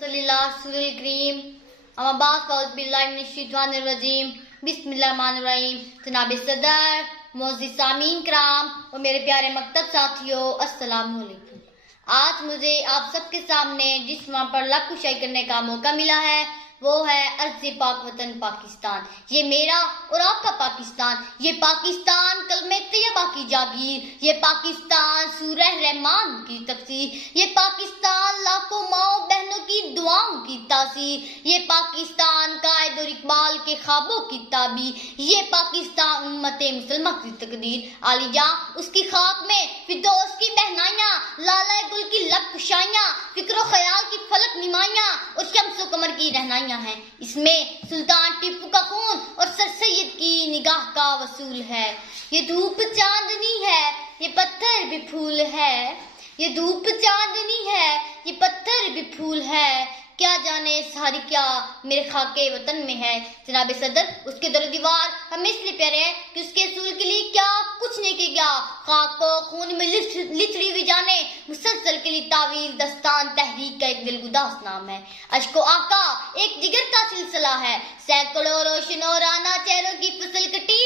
صلی اللہ رسول کریم اما بعد فاعوذ باللہ من الشیطان الرجیم بسم اللہ الرحمن الرحیم۔ جناب صدر، معزز سامعین کرام اور میرے پیارے مکتب ساتھیوں، السلام علیکم۔ آج مجھے آپ سب کے سامنے جس موضوع پر لب کشائی کرنے کا موقع ملا ہے وہ ہے ارض پاک وطن پاکستان۔ یہ میرا اور آپ کا پاکستان، یہ پاکستان کلمہ طیبہ کی جاگیر، یہ پاکستان سورہ رحمان کی تفسیر، یہ پاکستان لاکھوں ماؤں بہنوں کی دعاؤں کی تاثیر، یہ پاکستان قائد اور اقبال کے خوابوں کی تعبیر، یہ پاکستان امت مسلمہ کی تقدیر۔ عالی جاں اس کی خاک میں فردوس کی بہنائیاں، لالہ گل کی لب کشائیاں، فکر و خیال کی فلک نمائیاں اور شمس و قمر کی رہنائیاں ہیں۔ اس میں سلطان ٹیپو کا خون اور سر سید کی نگاہ کا وصول ہے۔ یہ دھوپ چاندنی ہے، یہ پتھر بھی پھول ہے، یہ دھوپ چاندنی ہے، یہ پتھر بھی پھول ہے، کیا جانے ساری کیا میرے خاکے وطن میں ہے۔ جناب صدر، اس کے در و دیوار ہمیں اس لیے پیارے ہیں کہ اس کے اصول کے لیے کیا کچھ نہیں کیا گیا۔ خاک کو خون میں لتڑی ہوئی جانے مسلسل کے لیے تعویل دستان تحریک کا ایک دلگداز نام ہے۔ اشک و آقا ایک جگر کا سلسلہ ہے، سینکڑوں روشن اور رانا چہروں کی فصل کٹی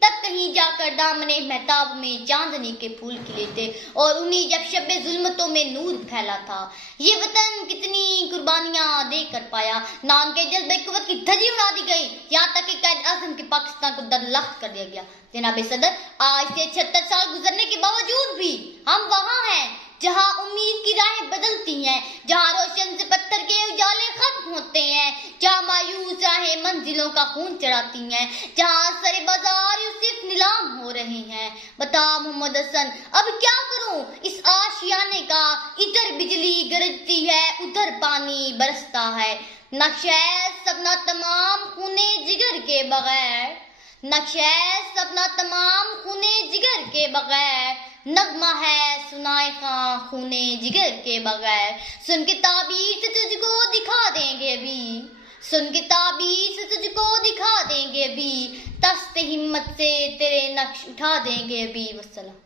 تب کہیں جا کر دامنے مہتاب میں چاندنی کے پھول کھلے تھے اور انہیں جب شب ظلمتوں میں نور پھیلا تھا۔ یہ وطن کتنی قربانیاں دے کر پایا، نام کے جذبے قوت کی دھجی اڑا دی گئی، یہاں تک کہ قائد اعظم کے پاکستان کو درلخت کر دیا گیا۔ جناب صدر، آج سے 76 سال گزرنے کے باوجود بھی ہم وہاں ہیں جہاں امید کی راہیں بدلتی ہیں، جہاں روشن سے پتھر کے اجالے ختم ہوتے ہیں، جہاں مایوس راہیں منزلوں کا خون چڑھاتی ہیں، جہاں سر بازار صرف نیلام ہو رہے ہیں۔ بتا محمد حسن، اب کیا کروں اس آشیانے کا، ادھر بجلی گرجتی ہے ادھر پانی برستا ہے، نقشہ سبنا تمام خونے جگر کے بغیر، نقشہ سبنا تمام خونے جگر کے بغیر، نغمہ ہے سنائے خاں خونے جگر کے بغیر، سن کے تعبیر سے تجھ کو دکھا دیں گے بھی، سن کے تعبیر سے تجھ کو دکھا دیں گے بھی، تست ہمت سے تیرے نقش اٹھا دیں گے بھی۔ والسلام۔